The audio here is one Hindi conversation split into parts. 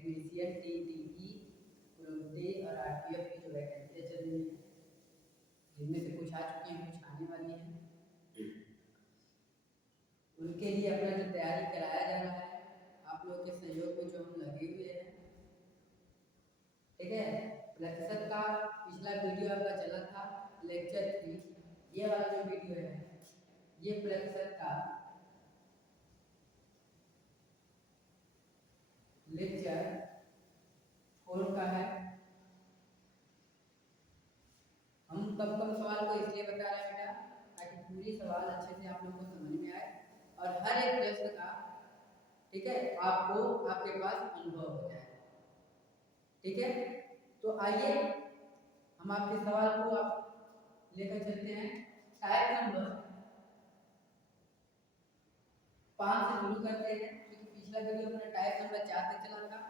टेक्नीशियन टीटीई ग्रुप डी और आरपीएफ की जो वैकेंसियाँ चल रही हैं, जिनमें से कुछ आ चुकी हैं, कुछ आने वाली हैं, उनके लिए अपना जो तैयारी कराया जा रहा है, आप लोगों के सहयोग में जो हम लगे हुए हैं, ठीक है। प्रतिशत का पिछला वीडियो आपका चला था लेक्चर 3, ये वाला जो वीडियो है ये प्रतिशत का लेक्चर 4 का है। हम कम सवाल को इसलिए बता रहे हैं बेटा ताकि पूरी सवाल अच्छे से आप लोग को समझ में आए और हर एक प्रश्न का, ठीक है, आपको आपके पास अनुभव हो जाए, ठीक है। तो आइए हम आपके सवाल को आप लेकर चलते हैं। टाइप नंबर 5 से शुरू करते हैं, क्योंकि पिछला वीडियो अपना टाइप नंबर 4 तक चला था,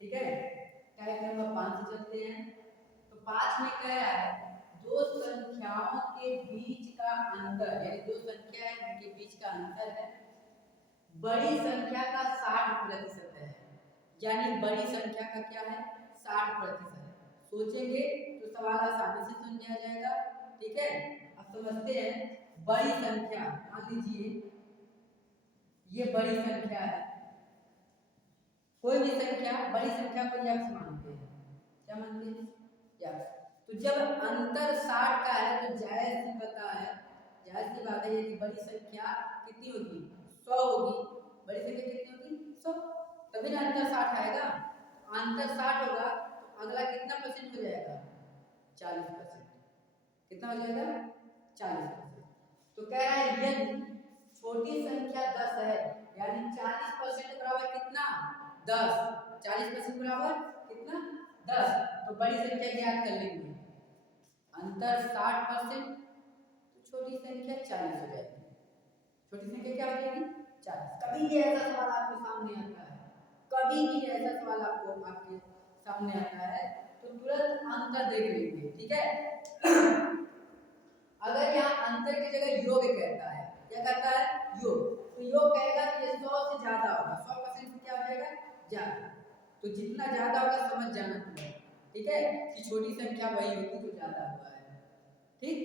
ठीक है। टाइप नंबर 5 से चलते हैं। तो 5 में कह रहा है दो संख्याओं के बीच का अंतर, यानी दो संख्या है उनके बीच का अंतर है बड़ी संख्या का 60% है, यानी बड़ी संख्या का क्या है 60%। सोचेंगे तो सवाल आसानी से समझ आ जाएगा, ठीक है। अब समझते हैं बड़ी संख्या, मान लीजिए ये बड़ी संख्या है, कोई भी संख्या बड़ी संख्या को यक्ष मानते हैं, क्या मानते हैं यक्ष। तो जब अंतर 60 का है तो जायज सी पता है, जायज सी बात है ये कि बड़ी संख्या कितनी होगी 100 होगी, बड़ी संख्या कितनी होगी 100, तभी ना अंतर 60 आएगा। अंतर 60 होगा तो अगला कितना परसेंट हो जाएगा 40%, कितना हो जाएगा 40%। तो कह रहा है यदि छोटी संख्या 10 है, यानी 40% बराबर कितना 10, 40% बराबर कितना 10, तो बड़ी संख्या ज्ञात कर लेंगे। अंतर 60%, तो छोटी संख्या 40 हो जाएगी, छोटी संख्या क्या हो जाएगी 40। कभी भी ऐसा सवाल आपके सामने आता है, कभी भी ऐसा सवाल आपको आपके सामने आता है तो तुरंत अंतर देख लेंगे, ठीक है। अगर यहाँ अंतर की जगह योग कहता है, क्या कहता है योग, तो योग कहेगा कि ये 100 से ज्यादा होगा, 100% से क्या हो जाएगा ज्यादा, तो जितना ज्यादा होगा समझ जाना तुम्हें, ठीक है, कि छोटी संख्या वही होगी जो ज्यादा हुआ है, ठीक।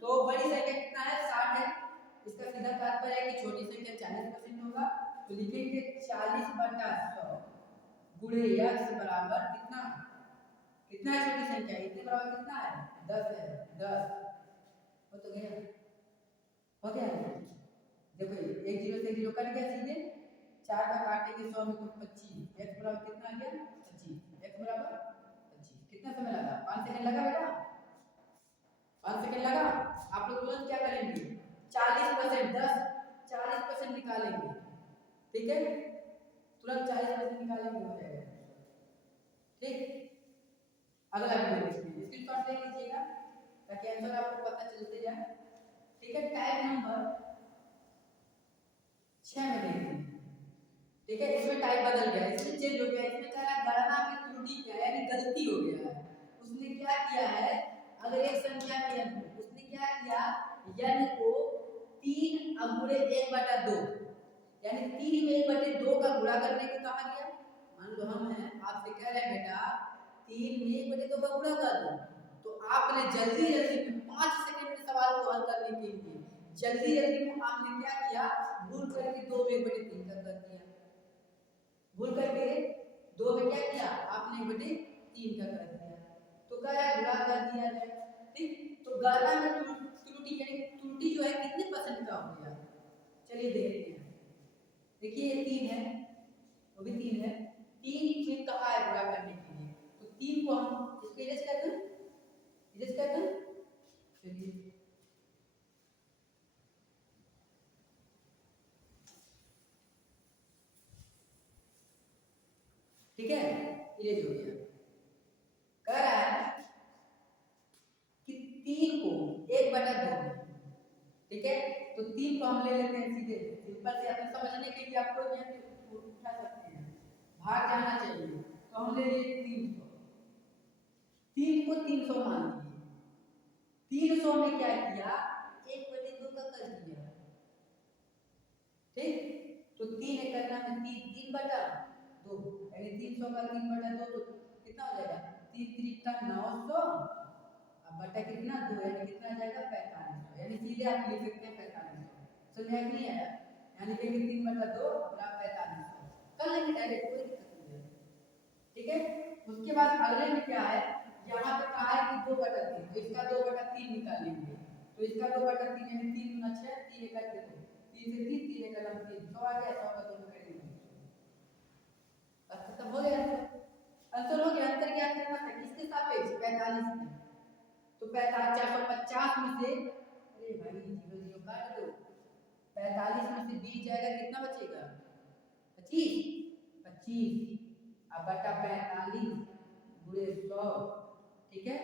तो बड़ी संख्या कितना है 60 है, इसका सीधा तात्पर्य है कि छोटी संख्या 40% होगा, तो लिखेंगे 40/100 गुणे x बराबर कितना, कितना है छोटी संख्या, इसके बराबर कितना है 10 है, 10 हो तो गया, हो गया। देखो एक जीरो से जीरो कट गया सीधे, 4 का काटेंगे 100 में तो 25, x बराबर कितना आ गया 25, x बराबर 25। कितना समय लगा 5 सेकंड लगा बेटा, 5 सेकंड लगा। आप लोग तुरंत क्या करेंगे 40% 10 40% निकालेंगे, ठीक है, तुरंत 40% निकालेंगे हो जाएगा, ठीक। अगला वीडियो देखिए, स्क्रीनशॉट ले लीजिएगा ताकि आंसर आपको पता चलते जाए, ठीक है। टाइप नंबर 6 में देखते हैं, ठीक है, इसमें टाइप बदल गया, इसमें चेंज हो गया, इसमें कह रहा है गणना में त्रुटि क्या है, यानी गलती हो गया है। उसने क्या किया है, अगर एक संख्या में n, उसने क्या किया n को 3 गुणे 1/2, यानी 3 में 1/2 का गुणा करने को कहा गया। मान लो हम हैं, आपसे कह रहे हैं बेटा 3 में 1/2 का गुणा कर दो, तो आपने जल्दी जल्दी में 5 सेकंड में सवाल को हल करने के लिए जल्दी जल्दी में आपने क्या किया, भूल करके 2 में 1/3 का कर दिया, भूल करके 2 में क्या किया आपने 1/3 का कर दिया, तो क्या है गुणा कर दिया जाए, ठीक। तो गणना में त्रुटि, यानी त्रुटि जो है कितने परसेंट का हो गया, चलिए देखते हैं। देखिए ये 3 है, वो भी 3 है, 3 में कहा है गुणा करने के लिए, तो 3 को हम इसको इरेज कर दें, इरेज कर दें, चलिए ठीक है, इरेज हो गया। कह रहा है कि 3 को 1/2, ठीक है, तो 3 को हम ले लेते हैं सीधे, सिंपल से अपने समझने के लिए आपको ये उठा सकते हैं, भाग जाना चाहिए, तो हम ले लिए 300, 3 को 300 मान लिए, 300 में क्या किया 1/2 का कर दिया, ठीक। तो 3 एक करना है 3/2 यानी 300 का 3/2 तो कितना हो जाएगा 3 3 का 900 अब बटा कितना 2 यानी कितना आ जाएगा 4500 यानी सीधे आप लिख सकते हैं 4500 समझ में नहीं आया यानी कि 3/2 बटा 4500 कर लेंगे डायरेक्ट कोई दिक्कत नहीं है ठीक है। उसके बाद अगले में क्या है यहाँ पे कहा है कि 2/3 तो इसका 2/3 निकाल लेंगे तो इसका 2/3 यानी 3 गुना 6 3 एक करके 2 3 से 3 3 एक कलम 3 100 आ गया 100 का 2 में करेंगे खत्म हो गया आंसर हो गया। अंतर क्या करना था किसके सापेक्ष 45 में तो 450 में से अरे भाई 0 0 काट दो 45 में से 20 जाएगा कितना बचेगा 25 25 अब बटा 45 गुणे 100 ठीक है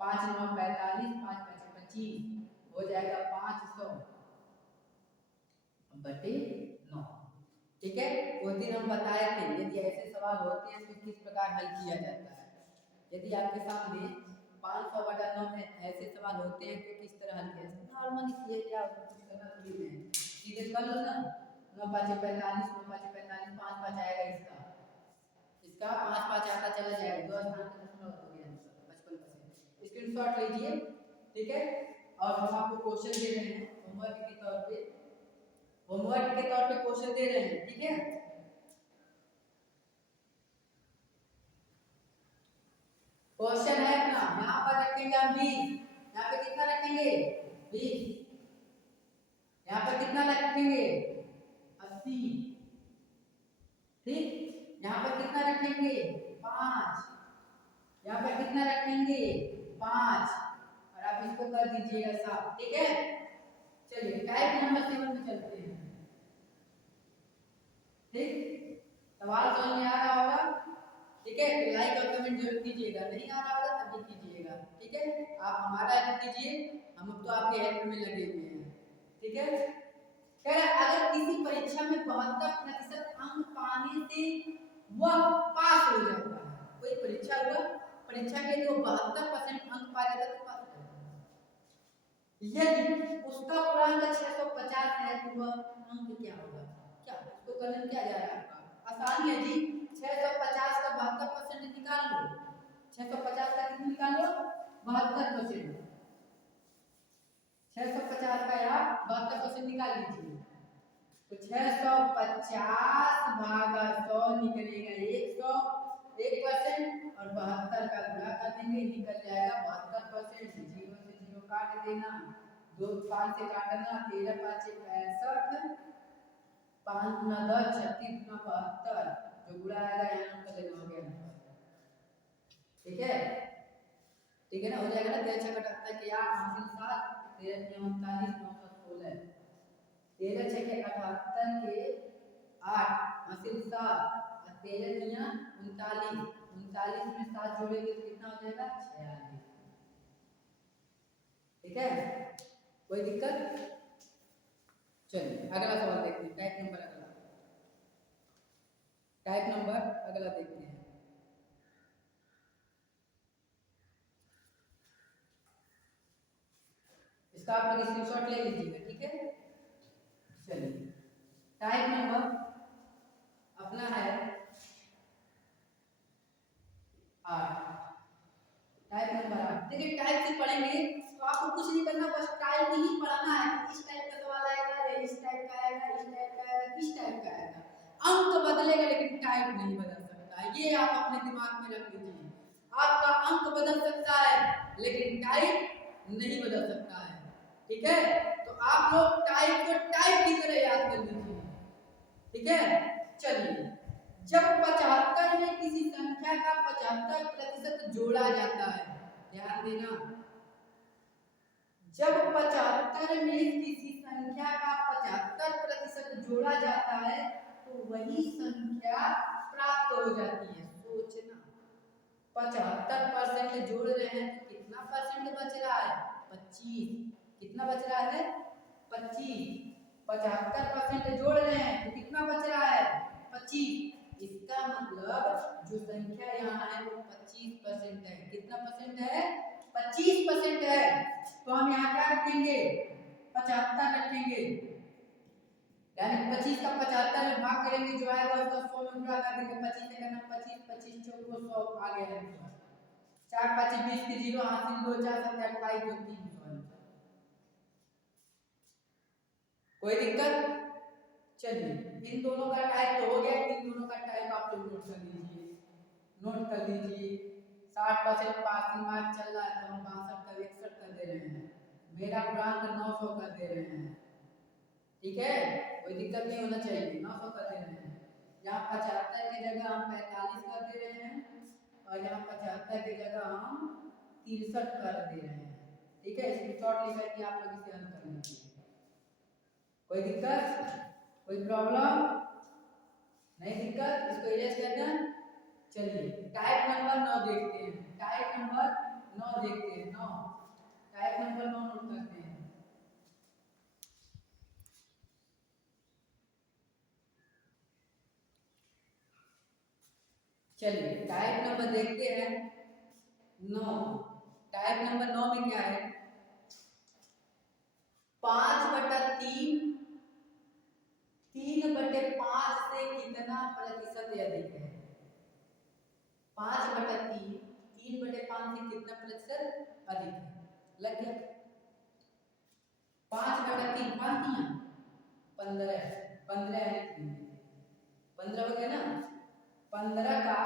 5 9 45 5 5 25 हो जाएगा 500 बटे 9 ठीक है। उस दिन हम बताए थे यदि ऐसे सवाल होते हैं तो किस प्रकार हल किया जाता है। यदि आपके सामने 500/9 में ऐसे सवाल होते हैं तो किस तरह हल किया जाता है नॉर्मली ये क्या कुछ करना थोड़ी है सीधे कर लो ना 9 5 45 9 5 45 5 5 आएगा इसका 5 5 आता चला जाएगा 2 स्थान का दशमलव हो गया आंसर 55%। स्क्रीनशॉट लीजिए ठीक है। और हम आपको क्वेश्चन दे रहे हैं होमवर्क के तौर पे क्वेश्चन दे रहे हैं ठीक है। क्वेश्चन है अपना यहाँ पर रखेंगे हम 20 यहाँ पे कितना रखेंगे 20 यहाँ पर कितना रखेंगे 80 ठीक यहाँ पर कितना रखेंगे 5 यहाँ पर कितना रखेंगे 5 और आप इसको कर दीजिएगा साफ ठीक है। चलिए टाइप नंबर 7 में चलते हैं ठीक सवाल समझ में आ रहा होगा ठीक है तो लाइक और कमेंट जरूर कीजिएगा नहीं आ रहा होगा तब भी कीजिएगा ठीक है। आप हमारा हेल्प कीजिए हम तो आपके हेल्प में लगे हुए हैं ठीक है। कह रहा अगर किसी परीक्षा में 72% अंक पाने से वह पास हो जाता है कोई परीक्षा हुआ परीक्षा के लिए 72% अंक पा जाता तो पास हो जाता यदि उसका पूर्णांक 650 है तो वह अंक क्या होगा क्या उसको करने क्या जा रहा है आपका आसानी है जी 650 का 72% निकाल लो 650 का कितना निकाल लो 72% 650 का आप 72% निकाल लीजिए तो 650 भागा 100 निकलेगा 1% और 72 का गुणा कर देंगे निकल जाएगा 72%। 0 से 0 काट देना 2 5 से काटना 13 5 65 5 9 10 36 9 72 जो गुणा आएगा यहाँ कर लेना हो गया ठीक है ना हो जाएगा ना 13 6 78 के 8 हासिल 7 13 39 916 13 6 के 78 के 8 हासिल 7 13 तिया 39 39 में 7 जोड़ेंगे तो कितना हो जाएगा 46 ठीक है कोई दिक्कत। चलिए अगला सवाल देखते हैं टाइप नंबर अगला देखते हैं इसका आप लोग स्क्रीनशॉट ले लीजिएगा ठीक है। चलिए टाइप नंबर अपना है 8 टाइप नंबर 8 देखिए टाइप से पढ़ेंगे तो आपको कुछ नहीं करना बस टाइप ही पढ़ना है इस टाइप का सवाल आएगा या इस टाइप का आएगा इस टाइप का आएगा किस टाइप का आएगा अंक बदलेगा लेकिन टाइप नहीं बदल सकता ये आप अपने दिमाग में रख लीजिए आपका अंक बदल सकता है लेकिन टाइप नहीं बदल सकता है ठीक है। तो आप लोग टाइप को टाइप की तरह याद कर लीजिए ठीक है। चलिए जब 75 में किसी संख्या का 75% जोड़ा जाता है ध्यान देना जब 75 में किसी संख्या का 75% जोड़ा जाता है तो वही संख्या प्राप्त हो जाती है। सोचना 75% जोड़ रहे हैं तो कितना परसेंट बच रहा है 25 कितना बच रहा है 25 75% जोड़ रहे हैं तो कितना बच रहा है 25 इसका मतलब जो संख्या यहाँ है वो 25% है कितना परसेंट है 25% है तो हम यहाँ क्या रखेंगे 75 रखेंगे यानी 25 का 75 में भाग करेंगे जो आएगा उसका 100 में गुणा कर देंगे। 25 से करना 25 25 चौको 100 आ गया है। 4 5 20 की 0 हासिल 2 4 7 28 2 3 कोई दिक्कत? चलिए इन दोनों का टाइप तो हो गया। इन दोनों का टाइप आप लोग नोट कर लीजिए, नोट कर लीजिए। 60% पासिंग मार्क चल रहा है तो हम 62 का 61 कर दे रहे हैं। मेरा गुणांक 900 कर दे रहे हैं, ठीक है, कोई दिक्कत नहीं होना चाहिए। 900 कर दे रहे हैं। यहाँ 75 की जगह हम 45 कर दे रहे हैं और यहाँ 75 की जगह हम 63 कर दे रहे हैं, ठीक है। स्क्रीनशॉट लेकर के आप लोग इसे हल कर लीजिए। कोई दिक्कत, कोई प्रॉब्लम नहीं? दिक्कत इसको इरेज करना। चलिए टाइप नंबर 9 देखते हैं। टाइप नंबर 9 देखते हैं। 9 टाइप नंबर 9 नोट करते हैं। चलिए टाइप नंबर देखते हैं 9। टाइप नंबर 9 में क्या है? 5/3 3/5 से कितना प्रतिशत अधिक है? 5/3 3/5 से कितना प्रतिशत अधिक है? लग गया? 5/3 5 दिया 15 15 है 15 हो गया ना। 15 का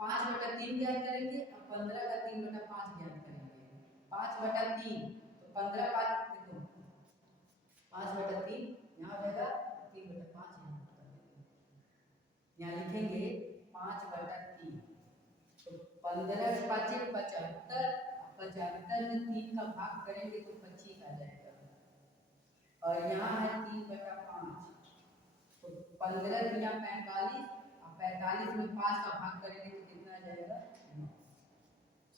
5/3 ज्ञात करेंगे और 15 का 3/5 ज्ञात करेंगे। 5/3 तो 15 5 देखो 5/3 यहाँ हो जाएगा 3/5 यहाँ लिखेंगे 5/3 तो 15 5 75 75 में 3 का भाग करेंगे तो 25 आ जाएगा और यहाँ है 3/5 तो 15 दुनिया 45 और 45 में 5 का भाग करेंगे तो कितना आ जाएगा? 9।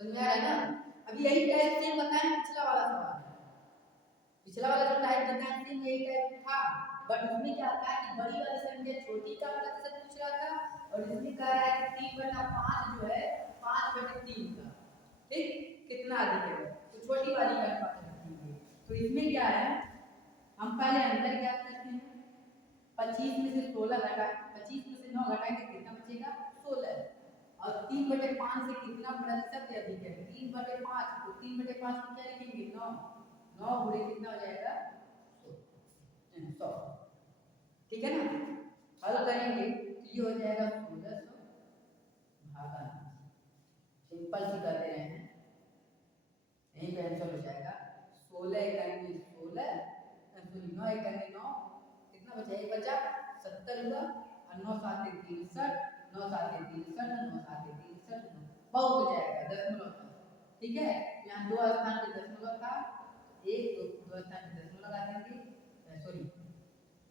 समझ आ रहा है ना? अब यही टाइप सेम बताएं पिछला वाला सवाल। पिछला वाला जो टाइप बताया सेम यही टाइप था, बट उसमें क्या था कि बड़ी वाली संख्या छोटी का प्रतिशत पूछ रहा था और इसमें कह रहा है कि 3/5 जो है 5/3 का, ठीक, कितना अधिक है तो छोटी वाली का प्रतिशत कीजिए। तो इसमें क्या है, हम पहले अंतर ज्ञात करते हैं। 25 में से 16 घटा 25 में से 9 घटाएंगे कितना बचेगा? 16 और 3/5 से कितना प्रतिशत अधिक है? 3/5 तो 3/5 को क्या लिखेंगे? 9 9 गुणे कितना हो जाएगा? 100। ठीक है ना? हल करेंगे तो ये हो जाएगा 1600 भागा 9। सिंपल सी कर दे रहे हैं, यहीं पे आंसर हो जाएगा 16 × 16 सॉरी 9 × 9 कितना बचा? एक बचा 70 हुआ और 9 7 63 9 7 63 9 7 63 बहुत हो जाएगा दशमलव। ठीक है, यहाँ 2 स्थान पे दशमलव था, एक 2 स्थान पे दशमलव लगा देंगे, सॉरी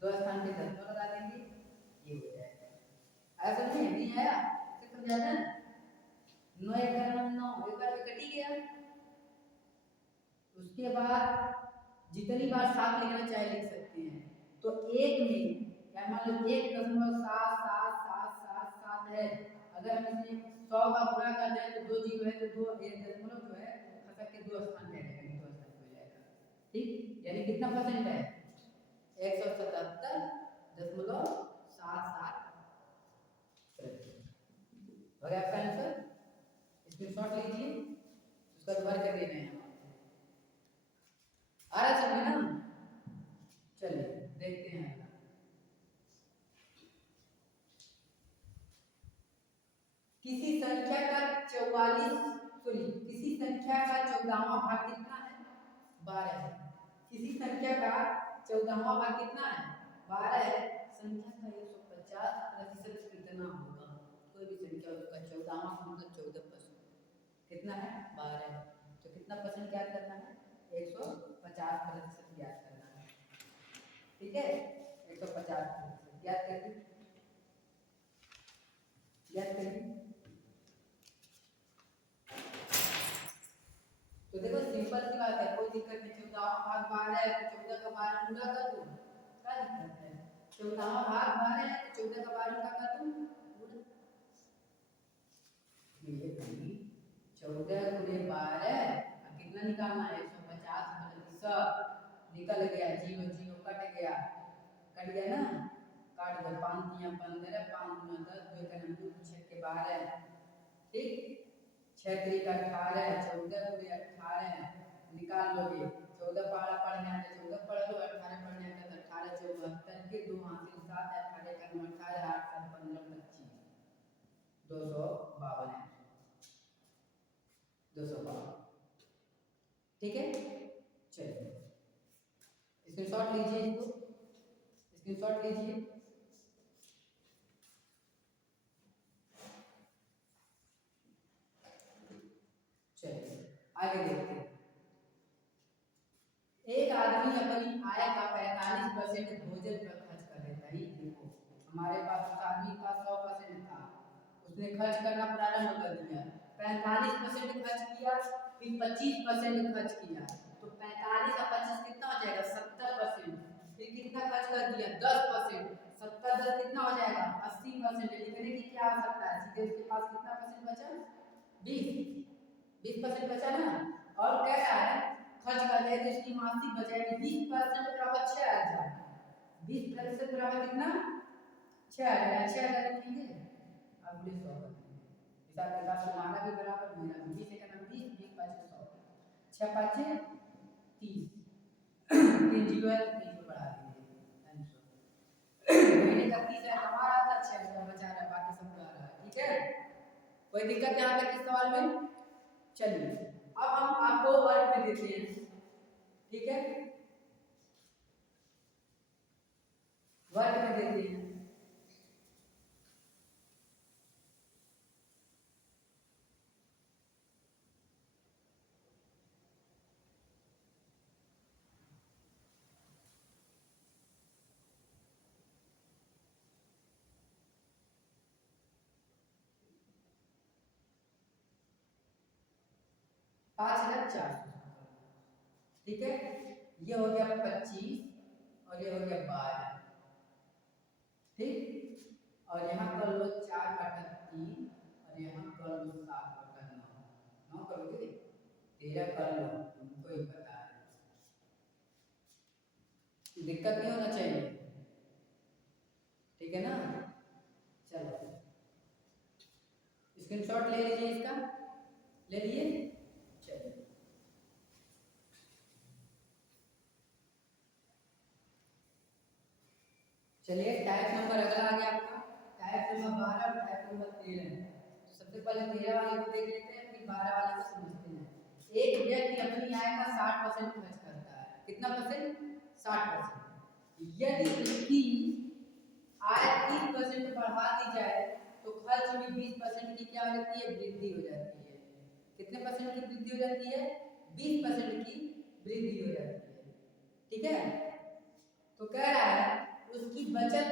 2 स्थान पे दशमलव लगा देंगे, ये हो जाएगा। आया समझ में? नहीं आया? इसे समझाना है। 9 × 9 एक बार में कट ही गया। उसके बाद जितनी बार 7 लिखना चाहे लिख सकते हैं। तो एक में क्या मान लो 1.777777 है, अगर हम इसमें 100 का गुणा कर दें तो 2 जीरो है तो 2 एक दशमलव जो है खसक के 2 स्थान पे आएगा, 2 स्थान पे हो जाएगा। ठीक, यानी कितना परसेंट है? 177.77 हो गया आपका आंसर। स्क्रीनशॉट लीजिए, उसका दोबारा कर देना है। आ रहा समझ ना? चलिए देखते हैं। किसी संख्या का 14वां भाग कितना है? 12 है। किसी संख्या का 14वां भाग कितना है? 12 है। संख्या का 150% कितना होगा? कोई भी संख्या उसका 14वां मतलब 14% कितना है? 12 है। तो कितना परसेंट ज्ञात करना है? 150% ज्ञात करना है। ठीक है, 150% ज्ञात करिए, ज्ञात करिए। तो देखो सिंपल सी बात है, कोई दिक्कत नहीं। 14वां भाग 12 है तो 14 का 12 गुणा कर दो, क्या दिक्कत है? 14वां भाग 12 है तो 14 का 12 गुणा कर दो, गुणा ये भाई 14 गुणे 12 कितना निकालना है? 150%। निकल गया, जीरो जीरो कट गया, कट गया ना। 12, ठीक, 6 3 18, 14 पूरे 18 निकाल लोगे। 14 पढ़ने आते 14 पढ़ लो, 18 पढ़ने आते तो 18 74 के 2 हासिल 7, 18 का 18, 8 7 15 25, 252 है, 252, ठीक है। चलिए स्क्रीनशॉट लीजिए, इसको स्क्रीनशॉट लीजिए। चलिए आगे देखते हैं। एक आदमी अपनी आय का 45% भोजन पर खर्च कर देता है। देखो हमारे पास उस आदमी का 100% था, उसने खर्च करना प्रारंभ कर दिया, 45% खर्च किया, फिर 25% खर्च किया, तो 45 और 25 कितना हो जाएगा 70%। फिर कितना खर्च कर दिया 10%, 70 10 कितना हो जाएगा 80%। लिखने की क्या आवश्यकता है, सीधे उसके पास कितना परसेंट बचा 20% बचा ना। और कह रहा है खर्च कर दिया तो इसकी मासिक बचाएगी 20% बराबर 6000, 20% बराबर कितना 6000, 6000 लिखेंगे अगले 100 हिसाब किताब तुम्हारा भी बराबर मेरा भी 20 का 20, 20 5 100, 6 5 30, 3 जीरो है 3 को बढ़ा दीजिए, महीने का 30,000 कमा रहा था, 6000 बचा रहा है, बाकी सब आ रहा है, ठीक है। कोई दिक्कत यहाँ तक इस सवाल में। चलिए अब हम आपको वर्क में देते हैं, ठीक है, वर्क में देते हैं। पाँच हजार 400, ठीक है, ये हो गया 25 और ये हो गया 12, ठीक, और यहाँ कर लो 4/3 और यहाँ कर लो 7/9, 9 करोगे 13 कर लो, तुमको ही पता है, दिक्कत नहीं होना चाहिए, ठीक है ना। चलो स्क्रीनशॉट ले लीजिए, इसका ले लिए। चलिए चलिए टाइप नंबर अगला आ गया आपका, टाइप नंबर 12 और टाइप नंबर 13। तो सबसे पहले 13 वाले को देख लेते हैं, फिर 12 वाले को समझते हैं। एक व्यक्ति अपनी आय का 60% खर्च करता है, कितना परसेंट 60%। यदि उसकी आय 30% बढ़ा दी जाए तो खर्च में 20% की क्या हो जाती है वृद्धि हो जाती है। कितने परसेंट की वृद्धि हो जाती है 20% की वृद्धि हो जाती है, ठीक है। तो कह रहा है उसकी बचत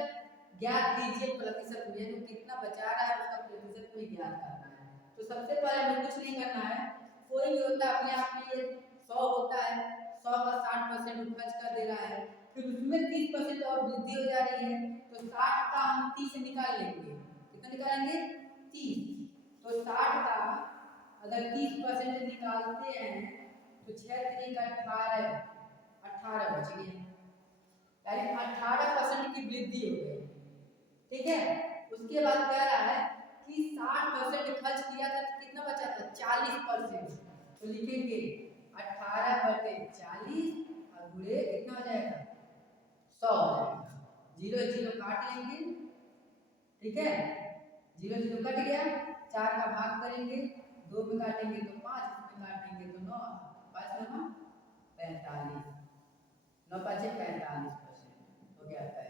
ज्ञात कीजिए प्रतिशत में, तो कितना बचा रहा है उसका प्रतिशत में ज्ञात करना है। तो सबसे पहले हमें कुछ नहीं करना है, कोई भी होता है अपने आप में, ये 100 होता है, 100 का 60% खर्च कर दे रहा है, फिर उसमें 30% और वृद्धि हो जा रही है, तो 60 का हम 30 निकाल लेंगे, कितना निकालेंगे 30। तो 60 का अगर 30% निकालते हैं तो 6 3 का 18, 18 बच गया, यानी 18% की वृद्धि हो गई, ठीक है। उसके बाद कह रहा है कि 60% खर्च किया था तो कितना बचा था 40%, तो लिखेंगे 18/40 और गुणे कितना हो जाएगा 100 हो जाएगा, 0 0 काट लेंगे, ठीक है, 0 0 कट गया, 4 का भाग करेंगे, 2 में काटेंगे तो 5, इसमें काटेंगे तो 9, 5 9 45, 9 5 45% हो गया था।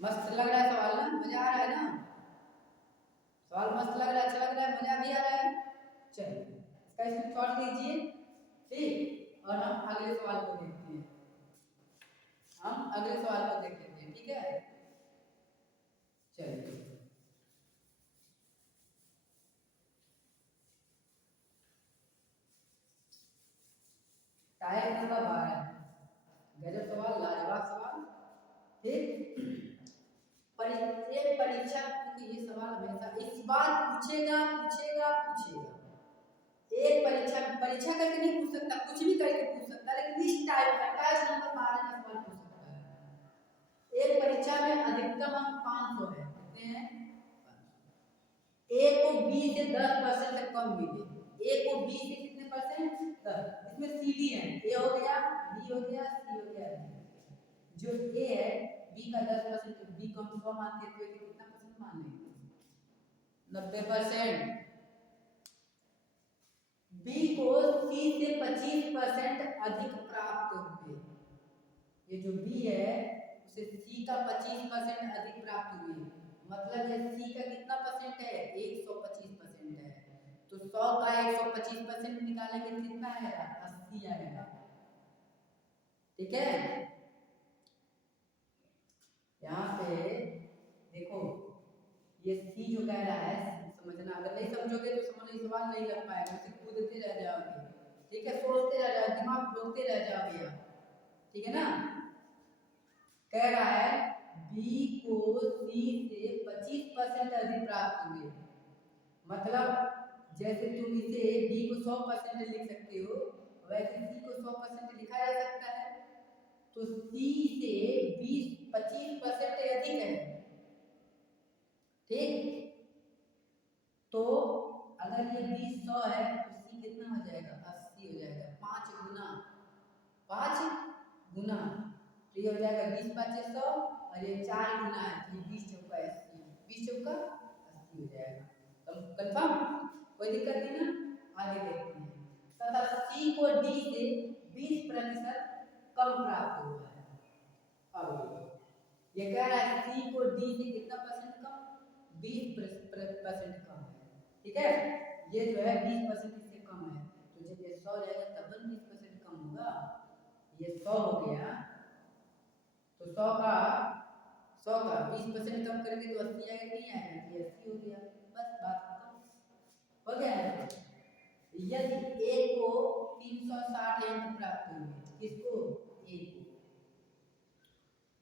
मस्त लग रहा है सवाल ना, मजा आ रहा है ना, सवाल मस्त लग रहा है, अच्छा लग रहा है, मजा भी आ रहा है। चलिए इसका स्क्रीनशॉट लीजिए, ठीक, और हम अगले सवाल को देखते हैं, हम अगले सवाल को देख लेते हैं, ठीक है। चलिए टाइप नंबर 12, गजब सवाल, लाजवाब सवाल, ठीक। परीक्षा ये सवाल हमेशा इस बार पूछेगा पूछेगा पूछेगा, एक परीक्षा करके नहीं पूछ सकता, कुछ भी करके पूछ सकता, लेकिन इस टाइप का टाइप नंबर 12 का सवाल पूछ सकता है। एक परीक्षा में अधिकतम अंक 500 है, कितने हैं? 500। ए को बी से 10% तक कम मिले, ए को बी से कितने परसेंट? 10। इसमें सी डी है, ए हो गया, बी हो गया, सी हो गया, डी। जो ए है बी का 10%, बी को हम 100 मानते हैं तो ए कितना परसेंट मान लेंगे? 90%। बी को सी से 25% अधिक प्राप्त हुए। ये जो बी है उसे सी का 25% अधिक प्राप्त हुए, मतलब ये सी का कितना परसेंट है? 125% है। तो 100 का 125% निकालेंगे तो कितना आएगा? 80 आएगा। ठीक है, यहाँ पे देखो ये सी जो कह रहा है समझना, अगर नहीं समझोगे तो समझ सवाल नहीं लग पाएगा, सिर्फ कूदते रह जाओगे। ठीक है, सोचते रह जाओगे, दिमाग घूमते रह जाओगे आप। ठीक है ना, कह रहा है बी को सी से 25% अधिक प्राप्त हुए, मतलब जैसे तुम इसे बी को 100% लिख सकते हो वैसे सी को 100% लिखा जा सकता है। तो सी से 25% अधिक है। ठीक, तो अगर ये 20 100 है तो सी कितना हो जाएगा? 80 हो जाएगा। 5 गुना, 5 गुना, तो ये हो जाएगा 20 5 100 और ये 4 गुना है तो ये 20 चौका 80, 20 चौका 80 हो जाएगा। तो कंफर्म, कोई दिक्कत नहीं ना? आगे देखते हैं। तथा सी को डी से 20% कम प्राप्त हुआ है। अब ये कह रहा है सी को डी से कितना परसेंट कम? 20% कम है। ठीक है, ये जो है 20% इससे कम है, तो जब ये 100 जाएगा तब 20% कम होगा। ये 100 हो गया, तो 100 का 20% कम करेंगे तो 80 आएगा कि नहीं आएगा? ये 80 हो गया, बस बात खत्म हो गया है। यदि ए को 360 अंक प्राप्त होंगे, किसको? ए को,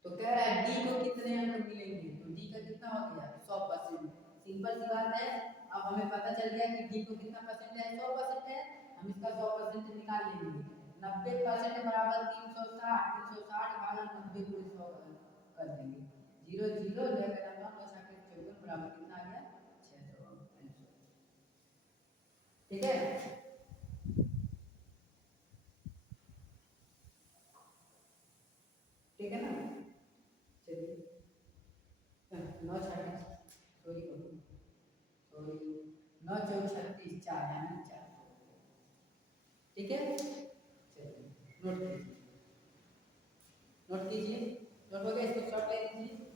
तो कह रहा है डी को कितने अंक मिलेंगे? तो डी का कितना हो गया? 100%। सिंपल सी बात है, अब हमें पता चल गया कि डी को कितना परसेंट है? 100% है। हम इसका 100% निकाल लेंगे। 90% बराबर 360, 360 भागा 90 को 100 कर देंगे। 0 0 लेकर हम 9 छक्के 54 बराबर कितना आ गया? 600। ठीक है, ठीक है ना? चलिए 9 छक्के सॉरी 9 चौक 36, 4 यानी 400। ठीक है, चलिए नोट कीजिए, नोट कीजिए। नोट हो गया, इसको शॉर्ट ले लीजिए।